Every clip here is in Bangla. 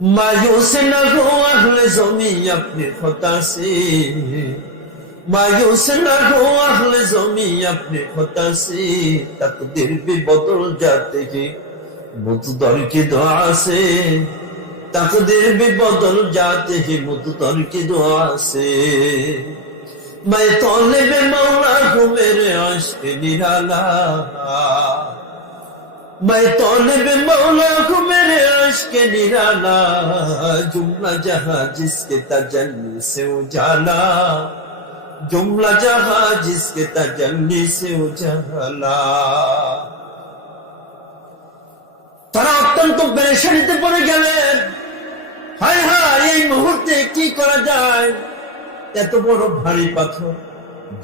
मायूस न हो अहले ज़मीं अपने खुदा से, मायूस न हो अहले ज़मीं अपने खुदा से, तकदीर भी बदल जाते हैं मुतदर की दुआ से, तकदीर भी बदल जाते हैं मुतदर की दुआ से। मैं तौलिब मौला हूँ मेरे आशिक निराला, मैं तौलिब मौला हूँ मेरे आशिक निराला, जुमला जहां जिसके तजल्ली से उजाला, जुमला जहां जिसके तजल्ली से उजाला। তারা অত্যন্ত পেরেশানিতে পড়ে গেলেন। হায় হায়, এই মুহূর্তে কি করা যায়? এত বড় ভারী পাথর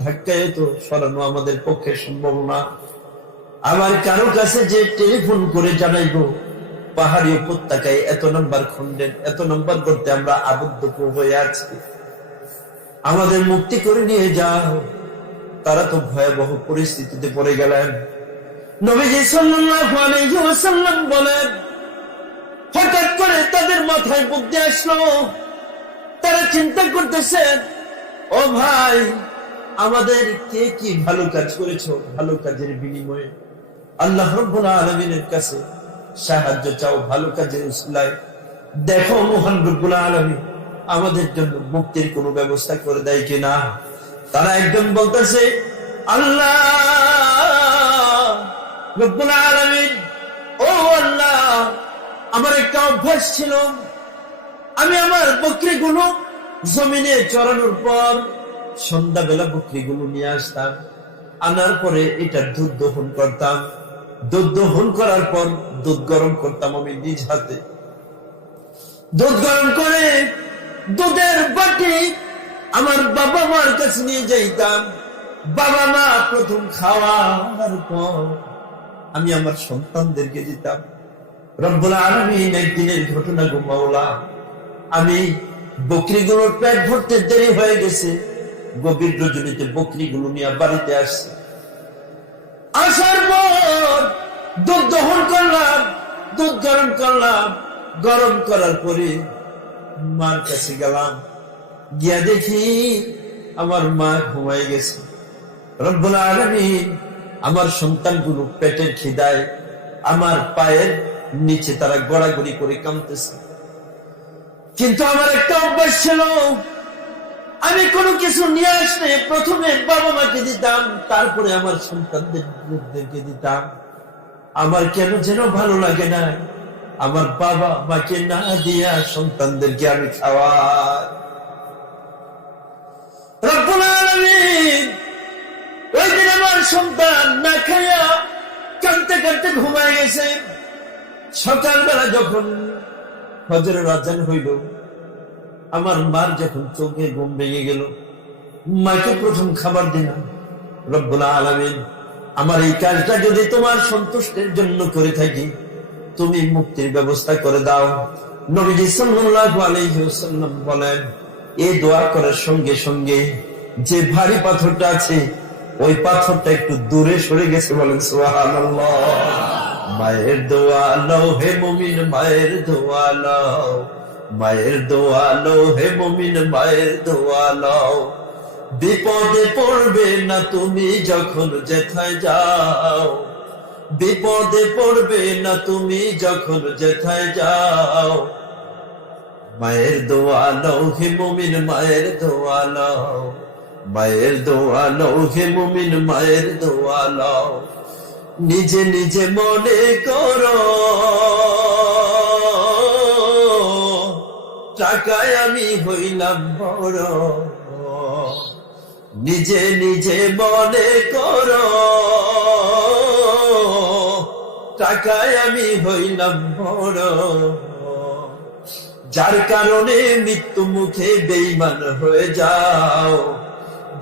ধাক্কায় তো সরানো আমাদের পক্ষে সম্ভব না। আমার কারো কাছে যে টেলিফোন করে জানাইবো পাহাড়ি উপত্যকায় এত নম্বর খন্ডেন, এত নম্বর করতে আমরা আবদ্ধ হয়ে আছি, আমাদের মুক্তি করে নিয়ে যাও। তারা তো ভয়াবহ পরিস্থিতিতে পড়ে গেলেন। নবীজি সাল্লাল্লাহু আলাইহি ওয়াসাল্লাম বলেন, হঠাৎ করে তাদের মাথায় বুদ্ধি আসলো। তারা চিন্তা করতেছেন, ও ভাই, আমাদের কে কি ভালো কাজ করেছো, ভালো কাজের বিনিময়ে আল্লাহ রাব্বুল আলামিনের কাছে সাহায্য চাও, ভালো কাজের উসিলায়। দেখো মহান রব্বুল আলামিন আমাদের জন্য মুক্তির কোন ব্যবস্থা করে দেয় কিনা। তারা একদম বলতেছে, আল্লাহ রব্বুল আলামিন, ও আল্লাহ, আমার একটা অভ্যাস ছিল, আমি আমার বকরিগুলো জমিনে চড়ানোর পর সন্ধ্যাবেলা বকরিগুলো নিয়ে আসতাম, আনার পরে এটার দুধ দহন করতাম, দুধ দহন করার পর দুধ গরম করতাম আমি নিজ হাতে। দুধ গরম করে দুধের বাটি আমার বাবা মার কাছে নিয়ে যাইতাম। বাবা মা প্রথম খাওয়ার পর আমি আমার সন্তানদেরকে দিতাম। রব্বুল আলামিন একদিনের ঘটনা গো মাওলা, আমি বকরিগুলোর পেট ভরতে দেরি হয়ে গেছে, গভীর রজনীতে বকরিগুলো নিয়ে বাড়িতে আসছে। আসার পর দুধ দহন করলাম, দুধ গরম করলাম, গরম করার পরে মার কাছে গেলাম, গিয়া দেখি আমার মা ঘুমাই গেছে। রব্বুল আলামিন আমার সন্তানগুলো পেটের খিদায় আমার পায়ের নিচে তারা গড়াগড়ি করে কাঁদতেছে। কিন্তু আমার একটা অভ্যাস ছিল, আমি কোনো কিছু নিয়ে আসলে প্রথমে বাবা মাকে দিতাম, তারপরে আমার সন্তানদেরকে দিতাম। আমার কেন যেন ভালো লাগে না আমার বাবা মাকে না দিয়া সন্তানদেরকে আমি খাওয়াই। রব্বুল আলামিন ওই দিন আমার সন্তান না খাইয়া কাঁদতে কাঁদতে ঘুমায় গেছে। সকালবেলা যখন ফজরের আযান হইল, আমার মার যখন চোখে ঘুম ভেঙে গেল, মাকে প্রথম খাবার দিলাম। রব্বুল আলামিন, আমার এই কাজটা যদি তোমার সন্তুষ্টির জন্য করে থাকি, তুমি মুক্তির ব্যবস্থা করে দাও। নবীজি সাল্লাল্লাহু আলাইহি ওয়াসাল্লাম বলেন, এই দোয়া করার সঙ্গে সঙ্গে যে ভারী পাথরটা আছে ওই পাথরটা একটু দূরে সরে গেছে। বলেন সুবহানাল্লাহ। মায়ের দোয়া লও হে মুমিন, মায়ের দোয়া লও, মায়ের দোয়া লও হে মুমিন, মায়ের দোয়া লও। বিপদে পড়বে না তুমি যখন যেথায় যাও, বিপদে পড়বে না তুমি যখন যেথায় যাও। মায়ের দোয়া লও হে মুমিন, মায়ের দোয়া লও, মায়ের দোয়া লও হে মুমিন, মায়ের দোয়া লও। নিজে নিজে মনে করো টাকায় আমি হইলাম বড়, নিজে নিজে মনে করো টাকায় আমি হইলাম বড়। যার কারণে মৃত্যু মুখে বেঈমান হয়ে যাও,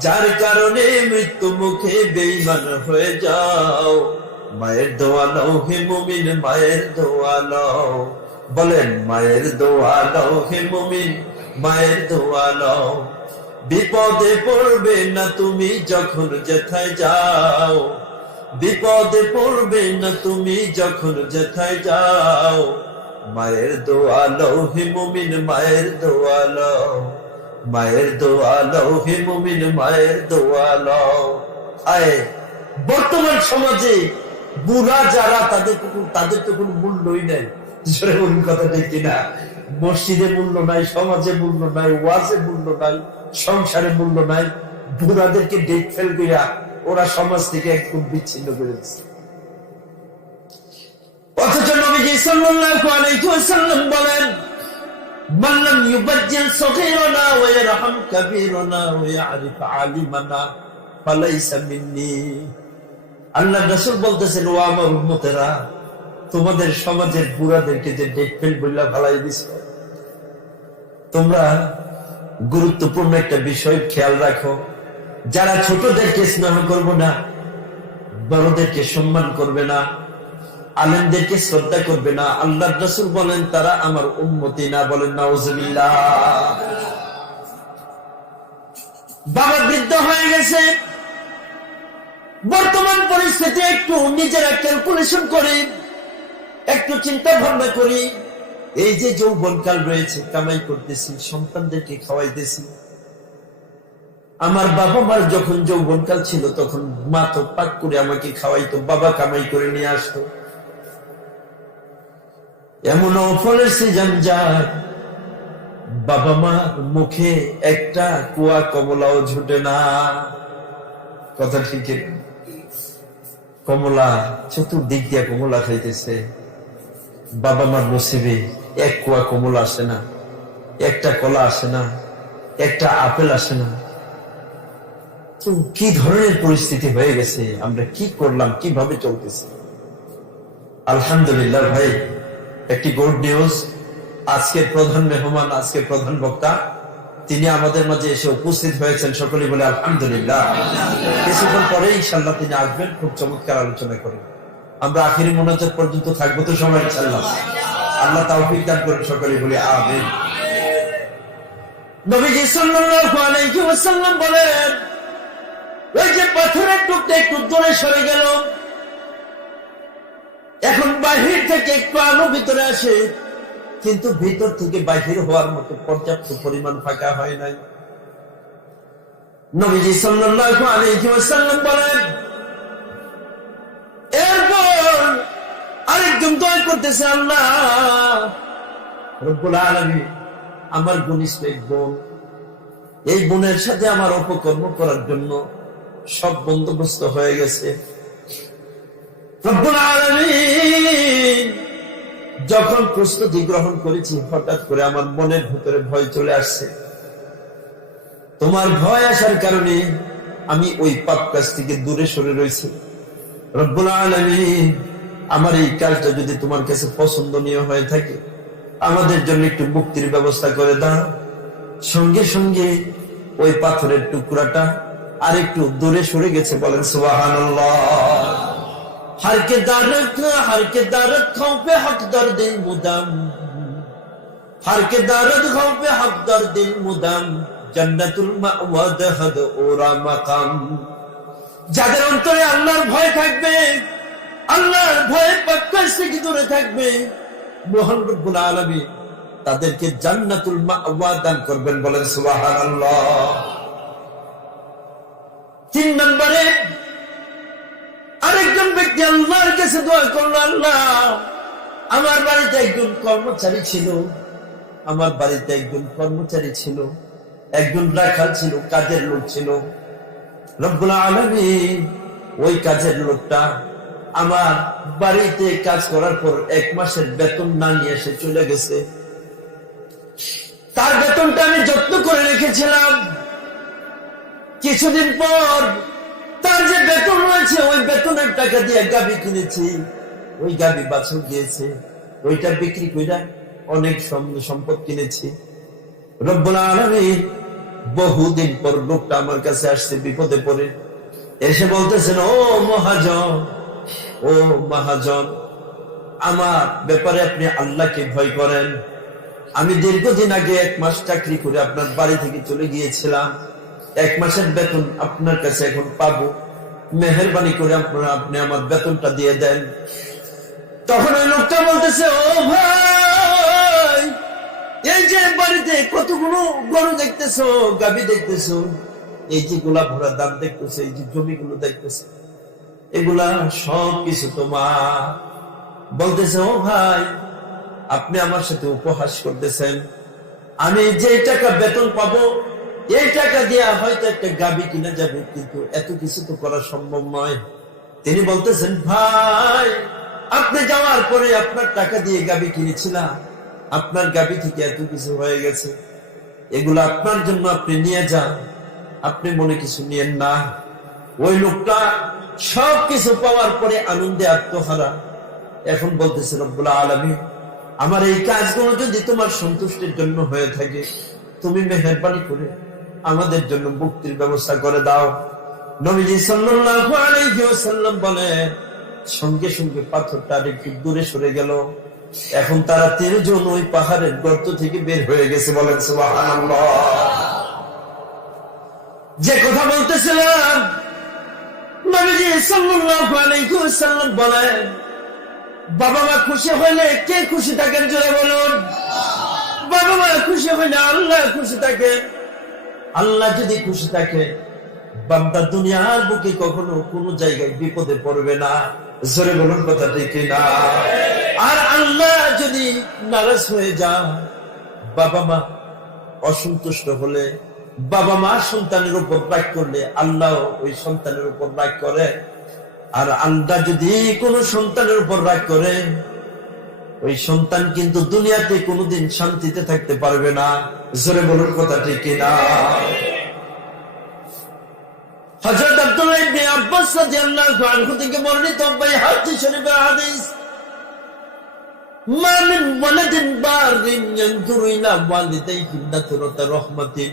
যার কারণে মৃত্যু মুখে বেঈমান হয়ে যাও। মায়ের দোয়া লও হে মুমিন, মায়ের দোয়া লও। বলেন, মায়ের দোয়া লও হে মুমিন, মায়ের দোয়া লও। বিপদে পড়বে না তুমি যখন যেথায় যাও, বিপদে পড়বে না তুমি যখন যেথায় যাও। মায়ের দোয়া লও হে মুমিন, মায়ের দোয়া লও, মায়ের দোয়া লও হে মুমিন, মায়ের দোয়া লও। আয় বর্তমান সমাজে বুড়া যারা, তাদের তো কোনো মূল্যই নাই। কথা ঠিক না? মসজিদে মূল্য নাই, সমাজে মূল্য নাই, ওয়াজে মূল্য নাই, সংসারে মূল্য নাই। বুড়াদেরকে ডেট ফেল করিয়া ওরা সমাজ থেকে একদম বিচ্ছিন্ন করে দিচ্ছে। অথচ নবীজি সাল্লাল্লাহু আলাইহি ওয়াসাল্লাম বলেন, মান লাম ইউবাজ্জিল সগীরানা ওয়া ইয়ারহাম কাবীরানা ওয়া ইয়ারিফ আলিমানা ফালাইসা মিন্নি। আল্লাহর রাসূল বলতেছেন, ও আমার উম্মতেরা, তোমাদের সমাজের বুড়াদেরকে যে ডেট ফেল বইলা ফালাই দিছো, তোমরা গুরুত্বপূর্ণ একটা বিষয় খেয়াল রাখো। যারা ছোটদেরকে স্নেহ করবে না, বড়দেরকে সম্মান করবে না, আলেমদেরকে শ্রদ্ধা করবে না, আল্লাহর রাসূল বলেন তারা আমার উম্মতি না। বলেন নাউজুবিল্লাহ। বাবা বৃদ্ধ হয়ে গেছে, বর্তমান পরিস্থিতি একটু নিজেরা ক্যালকুলেশন করি, একটু চিন্তা ভাবনা করি। এই যে যৌবনকাল রয়েছে, কামাই করতেছি, সন্তানদেরকে খাওয়াইতেছি। আমার বাবা মার যখন যৌবনকাল ছিল তখন মা তো পাক করে আমাকে খাওয়াইতো, বাবা কামাই করে নিয়ে আসতো। এমন ফলের সিজন যায়, বাবা মার মুখে একটা কুয়া কমলাও ঝুটে না। কথা ঠিক? কমলা চতুর্দিক দিয়ে কমলা খাইতেছে, বাবা মার নসিবে এক কুয়া কমলা আসে না, একটা কলা আসে না, একটা আপেল আসে না। তো কি ধরনের পরিস্থিতি হয়ে গেছে, আমরা কি করলাম, কিভাবে চলতেছি? আলহামদুলিল্লাহ ভাই, একটি গুড নিউজ। আজকের প্রধান মেহমান, আজকের প্রধান বক্তা, তিনি আমাদের মাঝে এসে উপস্থিত হয়েছেন। সকলেই বলে আলহামদুলিল্লাহ। কিছুক্ষণ পরে ইনশাআল্লাহ তিনি আসবেন, খুব চমৎকার আলোচনা করেন। আমরা আখিরি মোনাজাত পর্যন্ত থাকবো তো সবাই ইনশাআল্লাহ। আল্লাহ তাওফীক দান করেন, সকলেই বলে আমিন। নবীজি সাল্লাল্লাহু আলাইহি ওয়াসাল্লাম বলেন, ওই যে পাথরের টুকরা একটু দূরে সরে গেল, এখন বাহির থেকে একটু আলো ভিতরে আসে, কিন্তু ভিতর থেকে বাহির হওয়ার মতো পর্যাপ্ত পরিমাণ ফাঁকা হয় নাই। নবীজি সাল্লাল্লাহু আলাইহি ওয়াসাল্লাম বলেন, এরপর আরেকজন দোয়া করতেছে, আল্লাহ রব্বুল আলামিন, আমার ঘনিষ্ঠ এক বোন, এই বোনের সাথে আমার অপকর্ম করার জন্য সব বন্দোবস্ত হয়ে গেছে। রব্বুল আলামিন, যখন প্রস্তুতি গ্রহণ করেছি, হঠাৎ করে আমার মনের ভিতরে ভয় চলে আসছে। তোমার ভয় আসার কারণে আমি ওই পাপ কাজ থেকে দূরে সরে রয়েছি। রব্বুল আলামিন, আমার এই কাজটা যদি তোমার কাছে পছন্দনীয় হয়ে থাকে, আমাদের জন্য একটু মুক্তির ব্যবস্থা করে দাও। সঙ্গে সঙ্গে ওই পাথরের টুকরাটা আর একটু দূরে সরে গেছে। বলেন সুবহানাল্লাহ। हर के दारद खाओ पे हक दर्द मुदम, हर के दारद खाओ पे हक दर्द मुदम, जन्नतुल मावा दहद ओरा मकाम। যাদের অন্তরে আল্লাহর ভয় থাকবে, আল্লাহর ভয়ে পাক্কা থেকে দূরে থাকবে, মহান রব্বুল আলামিন তাদেরকে জান্নাতুল মাওয়া দান করবেন। বলেন সুবহানাল্লাহ। 3 নম্বরে আরেকজন ব্যক্তি আল্লাহর কাছে দোয়া করলো, আল্লাহ আমার বাড়িতে একজন কর্মচারী ছিল, আমার বাড়িতে একজন কর্মচারী ছিল, একজন রাখাল ছিল, কাজের লোক ছিল। রব্বুল আলামিন, ওই কাজের লোকটা আমার বাড়িতে কাজ করার পর 1 মাসের বেতন না নিয়ে এসে চলে গেছে। তার বেতনটা আমি যত্ন করে রেখেছিলাম। কিছুদিন পর তার যে বেতন রয়েছে, ওই বেতনের টাকা দিয়ে গাভী কিনেছি, ওই গাভী বাছুর দিয়েছে, ওইটা বিক্রি করে অনেক সম্পদ কিনেছি। রব্বুল আলামিন, বহুদিন পর লোকটা আমার কাছে আসছে বিপদে পড়ে, এসে বলতেছেন, ও মহাজন, আমার ব্যাপারে আপনি আল্লাহকে ভয় করেন। আমি দীর্ঘদিন আগে 1 মাস চাকরি করে আপনার বাড়ি থেকে চলে গিয়েছিলাম, 1 মাসের বেতন আপনার কাছে এখন পাবো, মেহেরবানি করে আপনি আমার বেতনটা দিয়ে দেন। তখন ওই লোকটা বলতেছে, ও ভাই, এই যে বাড়িতে কতগুলো গরু দেখতেছো, গাভী দেখতেছো, এই যে গোলা ভরা দাম দেখতেছো, এই যে জমিগুলো দেখতেছো, এগুলা সব কিছু তোমার। বলতেছে, ও ভাই, আপনি আমার সাথে উপহাস করতেছেন। আমি যে টাকা বেতন পাবো, এই টাকা দিয়ে হয়তো একটা গাভী কিনা যাবে, কিন্তু এত কিছু তো করা সম্ভব নয়। তিনি বলতেছেন, ভাই, আপনি যাওয়ার পরে আপনার টাকা দিয়ে গাভী কিনেছিলাম, আপনার গাভী থেকে এত কিছু হয়ে গেছে, এগুলো আপনার জন্য আপনি নিয়ে যান, আপনি মনে কিছু নিয়েন না। ওই লোকটা সবকিছু পাওয়ার পরে আনন্দে আত্মহারা। এখন বলতেছে, রব্বুল আলামিন, আমার এই কাজগুলো যদি তোমার সন্তুষ্টির জন্য হয়ে থাকে, তুমি মেহেরবানি করে আমাদের জন্য মুক্তির ব্যবস্থা করে দাও। নবীজি সাল্লাল্লাহু আলাইহি ওয়াসাল্লাম বলেন, সঙ্গে সঙ্গে পাথরটা একটু দূরে সরে গেল। এখন তারা 13 জন ওই পাহাড়ের গর্ত থেকে বের হয়ে গেছে। বলেন সুবহানাল্লাহ। যে কথা বলতেছিলাম, নবীজি সাল্লাল্লাহু আলাইহি ওয়াসাল্লাম বলেন, বাবা মা খুশি হইলে কে খুশি থাকেন? জোরে বলুন। বাবা মা খুশি হইলে আল্লাহ খুশি থাকে। আল্লাহ যদি খুশি থাকে, বান্দা দুনিয়ার বুকে কখনো কোনো জায়গায় বিপদে পড়বে না। জোরে বলুন কথা ঠিক না? আর আল্লাহ যদি নারাজ হয়ে যায়, বাবা মা অসন্তুষ্ট হলে, বাবা মা সন্তানের উপর রাগ করলে, আল্লাহ ওই সন্তানের উপর রাগ করে। আর আল্লাহ যদি কোন সন্তানের উপর রাগ করে, ওই সন্তান কিন্তু দুনিয়াতে কোনোদিন শান্তিতে থাকতে পারবে না। জোরে বলুন কথা ঠিক না? হযরত আব্দুল্লাহ ইবনে আব্বাস রাদিয়াল্লাহু আনহু থেকে বর্ণিত বাইহাকী শরীফের হাদিস, মা মিন ওয়ালাদিন বারিন ইয়ানজুরু ইলা ওয়ালিদাইহি নাযরাতা রাহমাতিন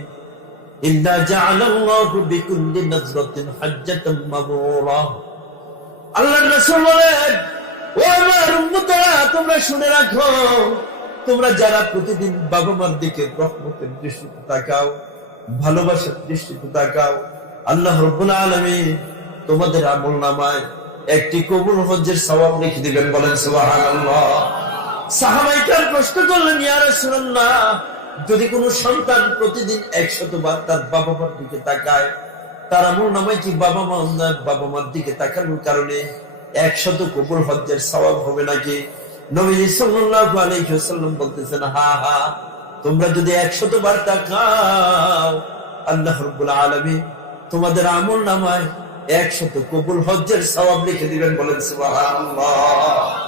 ইল্লা জাআলাল্লাহু বিকুল্লি নাযরাতিন হাজ্জাতান মাবরুরা। আল্লাহর রাসূল বলেন, ও আমার উম্মতরা, তোমরা শুনে রাখো, তোমরা যারা প্রতিদিন বাবা মার দিকে রহমতের দৃষ্টিতে তাকাও, ভালোবাসার দৃষ্টিতে তাকাও, আল্লাহ রাব্বুল আলামিন তোমাদের আমলনামায় একটি কবুল হজ্জের সওয়াব লিখে দিবেন। বলেন সুবহানাল্লাহ। সাহাবায়ে কেরাম প্রশ্ন করলেন, ইয়া রাসূলুল্লাহ, যদি কোনো সন্তান প্রতিদিন 100 বার তার বাবা মার দিকে তাকায়, তার আমলনামায় কি বাবা মার দিকে তাকানোর কারণে 100 কবুল হজ্জের সওয়াব হবে নাকি? নবীজি সাল্লাল্লাহু আলাইহি ওয়াসাল্লাম বলতেছেন, হ্যাঁ হ্যাঁ, তোমরা যদি 100 বার তাকাও, আল্লাহ রাব্বুল আলামিন তোমাদের আমলনামায় 100 কবুল হজ্জের সওয়াব লিখে দিবেন। বলেন সুবহানাল্লাহ।